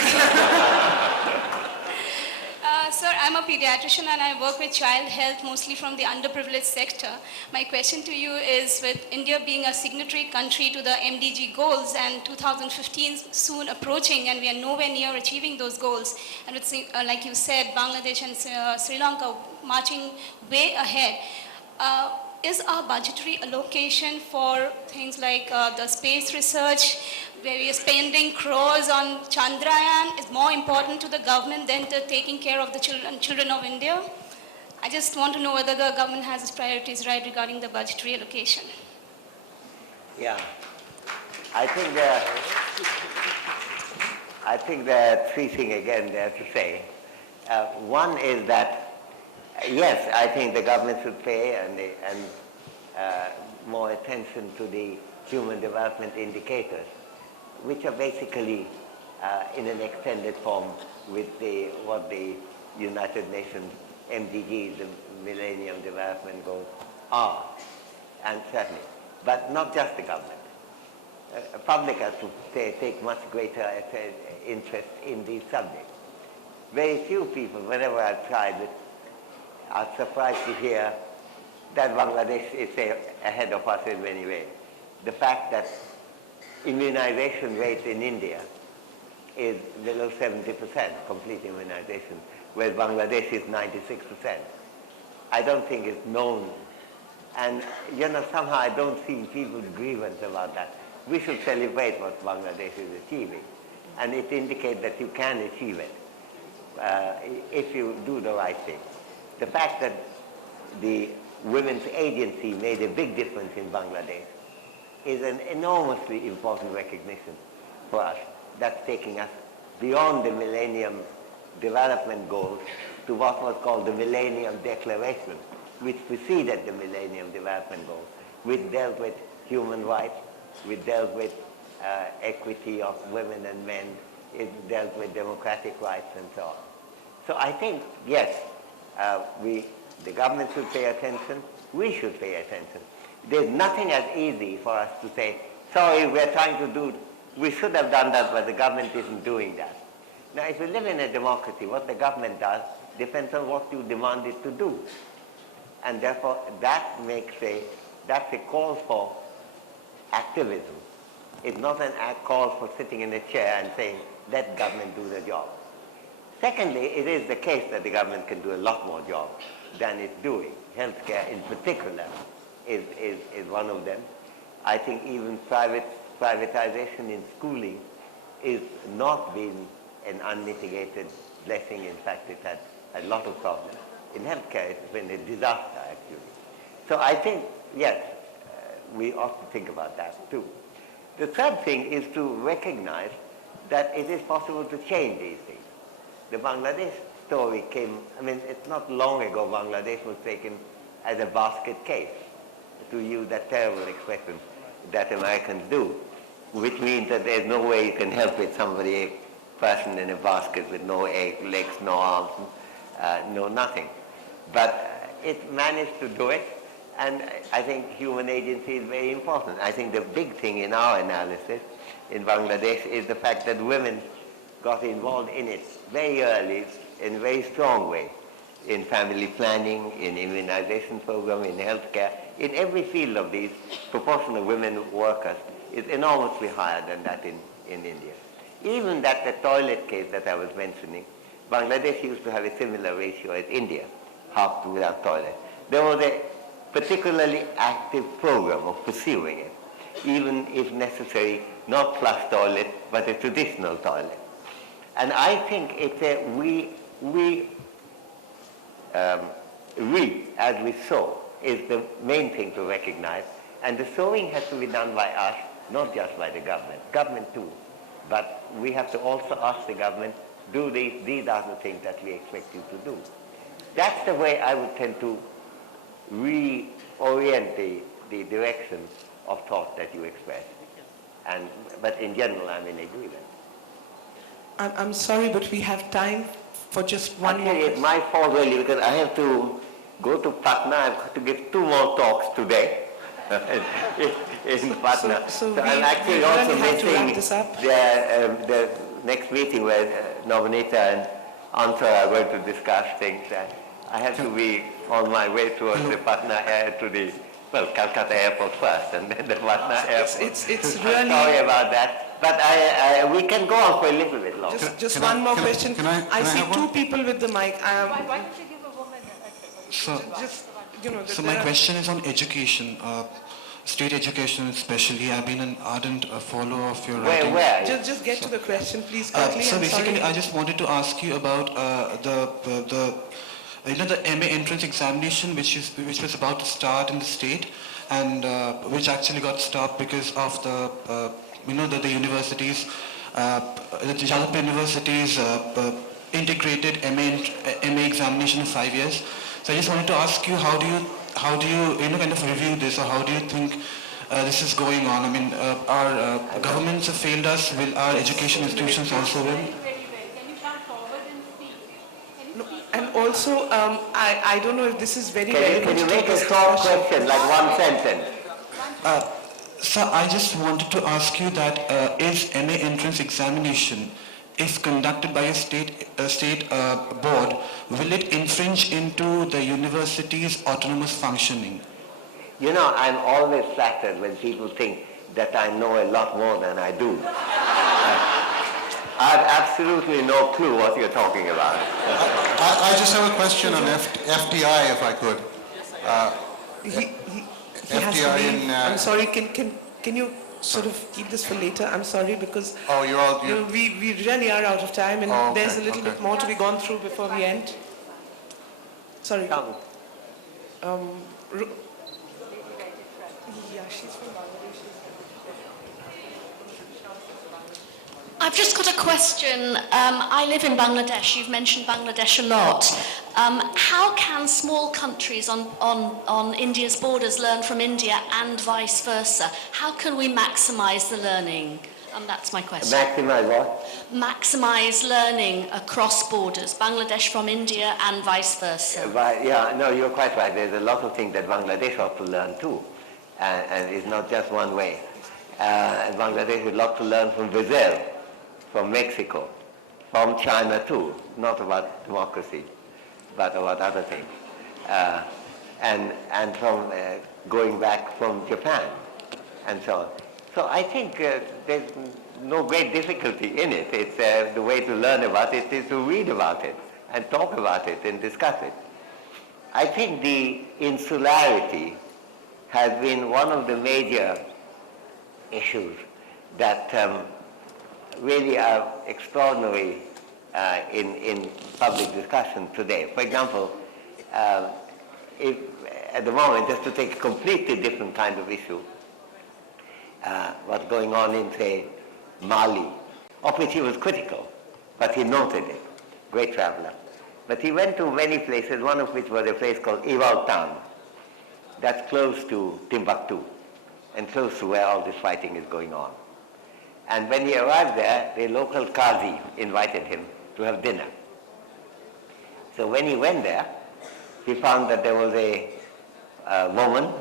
Sir, I'm a pediatrician and I work with child health mostly from the underprivileged sector. My question to you is, with India being a signatory country to the MDG goals and 2015 soon approaching and we are nowhere near achieving those goals, and with, like you said, Bangladesh and Sri Lanka marching way ahead, is our budgetary allocation for things like the space research, where we are spending crores on Chandrayaan, is more important to the government than to taking care of the children of India? I just want to know whether the government has its priorities right regarding the budgetary allocation. Yeah. I think there are three things again there to say. One is that, yes, I think the government should pay more attention to the human development indicators, which are basically in an extended form with what the United Nations MDGs, the Millennium Development Goals, are, and certainly, but not just the government. Public has to take much greater interest in these subjects. Very few people, whenever I've tried it, are surprised to hear that Bangladesh is ahead of us in many ways. The fact that immunization rate in India is below 70%, complete immunization, whereas Bangladesh is 96%. I don't think it's known. And, somehow I don't see people's grievance about that. We should celebrate what Bangladesh is achieving. And it indicates that you can achieve it if you do the right thing. The fact that the Women's Agency made a big difference in Bangladesh is an enormously important recognition for us. That's taking us beyond the Millennium Development Goals to what was called the Millennium Declaration, which preceded the Millennium Development Goals, which dealt with human rights, which dealt with equity of women and men, it dealt with democratic rights and so on. So I think, yes, the government should pay attention, we should pay attention. There's nothing as easy for us to say, sorry, we're trying to do, we should have done that, but the government isn't doing that. Now, if you live in a democracy, what the government does depends on what you demand it to do. And therefore, that's a call for activism. It's not an call for sitting in a chair and saying, let government do the job. Secondly, it is the case that the government can do a lot more job than it's doing. Healthcare in particular is one of them. I think even privatization in schooling is not been an unmitigated blessing. In fact, it had a lot of problems. In healthcare, it's been a disaster, actually. So I think, yes, we ought to think about that too. The third thing is to recognize that it is possible to change these things. The Bangladesh story came, I mean, it's not long ago Bangladesh was taken as a basket case, to use that terrible expression that Americans do, which means that there's no way you can help it, somebody, a person in a basket with no legs, no arms, no nothing. But it managed to do it, and I think human agency is very important. I think the big thing in our analysis in Bangladesh is the fact that women got involved in it very early in a very strong way, in family planning, in immunization program, in healthcare. In every field of these, proportion of women workers is enormously higher than that in India. Even that the toilet case that I was mentioning, Bangladesh used to have a similar ratio as India, half without toilet. There was a particularly active program of pursuing it, even if necessary, not flush toilet, but a traditional toilet. And I think it's a we as we sow is the main thing to recognize, and the sowing has to be done by us, not just by the government too, but we have to also ask the government, do these are the things that we expect you to do. That's the way I would tend to reorient the direction of thought that you express. But in general, I'm in agreement. I'm sorry, but we have time for just one more Actually, it's my fault really, because I have to go to Patna. I've got to give 2 more talks today in Patna. So I'm actually also really have to wrap missing this up. the next meeting where Navnita and Anta are going to discuss things. I have to be on my way towards the Patna Calcutta airport first, and then the Patna airport. It's I'm really... sorry about that. But we can go on for a little bit longer. Just one more question. I see have 2 one? people with the mic. Why don't you give a woman So my question is on education, state education especially. I've been an ardent follower of your writing. Where? Just get to the question, please, quickly. So I'm basically, sorry. I just wanted to ask you about the MA entrance examination, which was about to start in the state, and which actually got stopped because of the the universities, the Jalapa universities integrated MA examination in 5 years. So I just wanted to ask you, how do you kind of review this, or how do you think this is going on? I mean, our governments have failed us. Will our education institutions also will? very well? Can you come forward and speak? No, and also, I don't know if this is very Can relevant you to make a this short discussion. question, like one sentence? So I just wanted to ask you that is MA entrance examination, if conducted by a state board, will it infringe into the university's autonomous functioning? You know, I'm always flattered when people think that I know a lot more than I do. I have absolutely no clue what you're talking about. I just have a question on FDI, if I could. He has to FDI leave. in, I'm sorry, can you sort of keep this for later? I'm sorry, because Oh, you're all... You, we really are out of time, and Oh, okay, there's a little bit okay. more to be gone through before we end. Sorry. Come. Yeah, she's from Bangladesh. I've just got a question. I live in Bangladesh. You've mentioned Bangladesh a lot. How can small countries on India's borders learn from India and vice versa? How can we maximize the learning? That's my question. Maximize what? Maximize learning across borders, Bangladesh from India and vice versa. Yeah, no, you're quite right. There's a lot of things that Bangladesh ought to learn too. And it's not just one way. Bangladesh would love to learn from Brazil, from Mexico, from China too, not about democracy, but about other things. And from going back from Japan, and so on. So I think there's no great difficulty in it. It's the way to learn about it is to read about it and talk about it and discuss it. I think the insularity has been one of the major issues that really are extraordinary in public discussion today. For example, if at the moment, just to take a completely different kind of issue, what's going on in, say, Mali, of which he was critical, but he noted it, great traveler. But he went to many places, one of which was a place called Iwaltan, that's close to Timbuktu, and close to where all this fighting is going on. And when he arrived there, the local Qazi invited him to have dinner. So when he went there, he found that there was a woman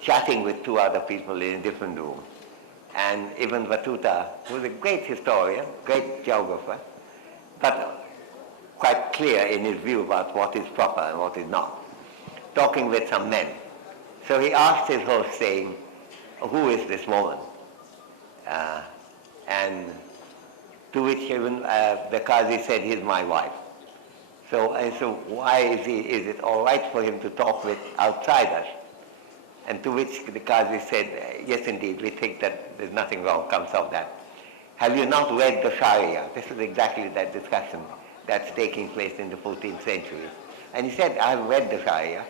chatting with two other people in a different room. And Ibn Battuta, who was a great historian, great geographer, but quite clear in his view about what is proper and what is not, talking with some men. So he asked his host, saying, who is this woman? And to which even the Qazi said, he's my wife. So why is it all right for him to talk with outsiders? And to which the Qazi said, yes, indeed, we think that there's nothing wrong comes of that. Have you not read the Sharia? This is exactly that discussion that's taking place in the 14th century. And he said, I've read the Sharia,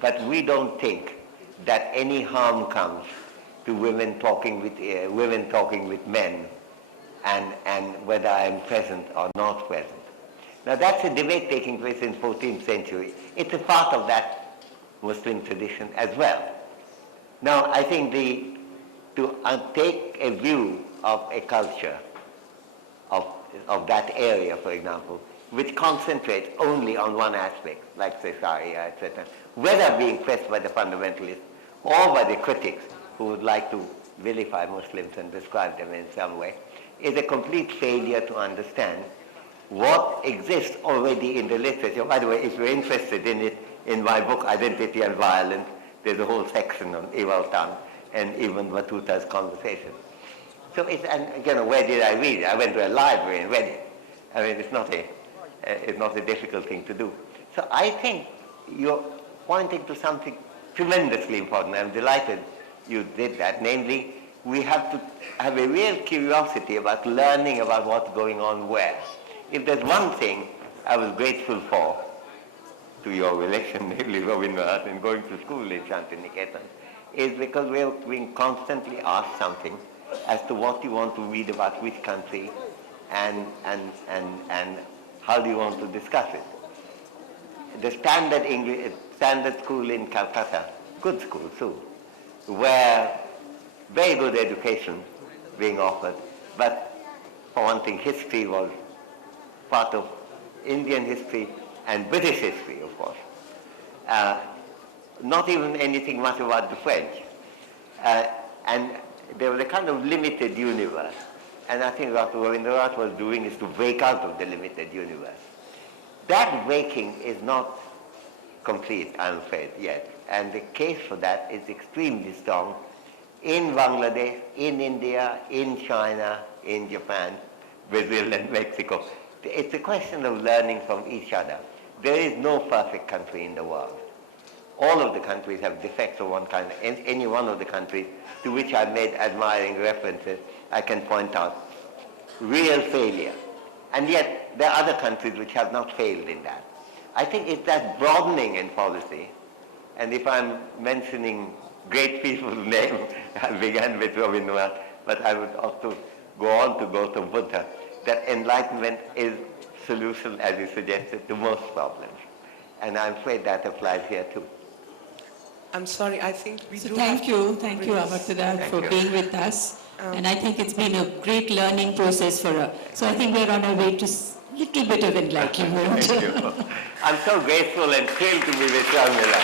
but we don't think that any harm comes to women talking with men and whether I'm present or not present. Now that's a debate taking place in 14th century. It's a part of that Muslim tradition as well. Now I think to take a view of a culture of that area, for example, which concentrates only on one aspect, like say Sharia, etc., whether being pressed by the fundamentalists or by the critics who would like to vilify Muslims and describe them in some way, is a complete failure to understand what exists already in the literature. By the way, if you're interested in it, in my book, Identity and Violence, there's a whole section on Iwaltan and Ibn Battuta's conversation. So and again, where did I read it? I went to a library and read it. I mean, it's not a difficult thing to do. So I think you're pointing to something tremendously important. I'm delighted you did that. Namely, we have to have a real curiosity about learning about what's going on where. If there's one thing I was grateful for to your election, namely Rabindranath, and going to school in Shantiniketan, is because we're being constantly asked something as to what you want to read about which country and how do you want to discuss it. The standard school in Calcutta, good school too, where very good education being offered, but for one thing, history was part of Indian history and British history, of course. Not even anything much about the French. And there was a kind of limited universe. And I think what Rabindranath was doing is to break out of the limited universe. That breaking is not complete, I'm afraid, yet. And the case for that is extremely strong in Bangladesh, in India, in China, in Japan, Brazil and Mexico. It's a question of learning from each other. There is no perfect country in the world. All of the countries have defects of one kind. Any one of the countries to which I've made admiring references, I can point out real failure. And yet there are other countries which have not failed in that. I think it's that broadening in policy, and if I'm mentioning great people's names, I began with Rabindranath, but I would also go on to Gautam Buddha, that enlightenment is solution, as you suggested, to most problems. And I'm afraid that applies here too. I'm sorry, I think we do Thank have you, to thank you, release. Amartya, for you. being with us. And I think it's been a great learning process for her. So I think we're on our way to a little bit of enlightenment. Thank you. I'm so grateful and thrilled to be with Sharmila.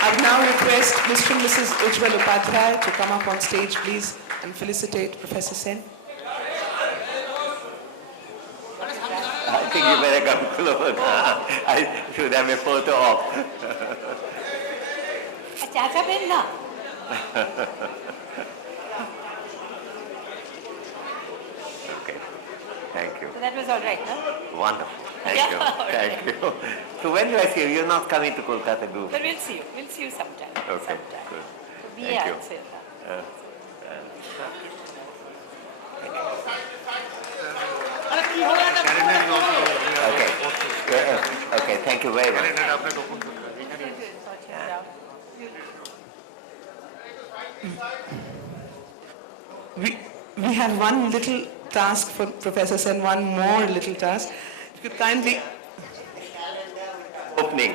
I would now request Mr. and Mrs. Ujjwal Upadhyay to come up on stage, please, and felicitate Professor Sen. I think you better come close. I should have a photo op. চেঁচাবেন না। Okay, thank you. So that was all right, no? Wonderful. Thank Yeah, you. all Thank right. you. So when do I see you? You're not coming to Kolkata, do? But we'll see you. We'll see you sometime. Okay, Sometime. good. Be Thank you. answered. Okay. Yeah, okay, thank you very much. We have one little task for Professor Sen, one more little task. If you could kindly, Opening.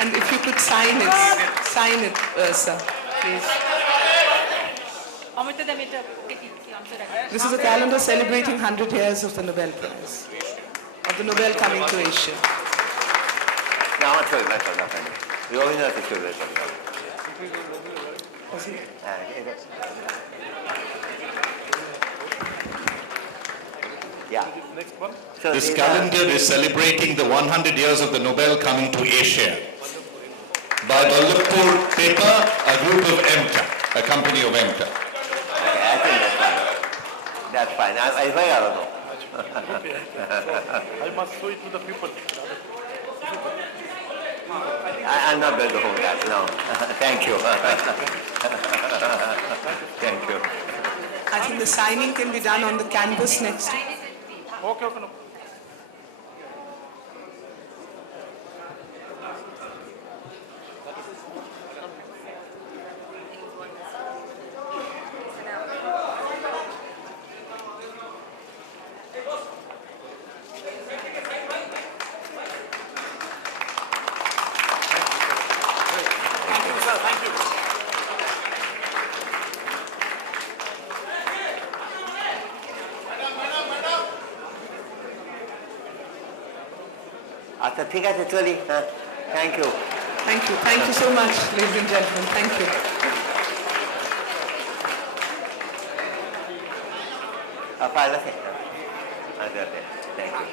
and if you could sign it, sir, please. Amartya, আমি এটা ওকে কি answer রাখি? This is a calendar celebrating 100 years of the Nobel Prize, of the Nobel coming to Asia. Now I'm sorry, that's nothing. You only know to show this. Yeah. Next one. So This calendar is celebrating the 100 years of the Nobel coming to Asia. By Vallabhpur Paper, a group of EMTA, a company of EMTA. Okay, I think that's fine. That's fine. I don't know. I must show it to the people. I'm not going to hold that, no. Thank you. Thank you. I think the signing can be done on the canvas next. Okay, okay, no. আচ্ছা ঠিক আছে চলি হ্যাঁ thank you Thank you so much, ladies and gentlemen. Thank you. File আছে আচ্ছা thank you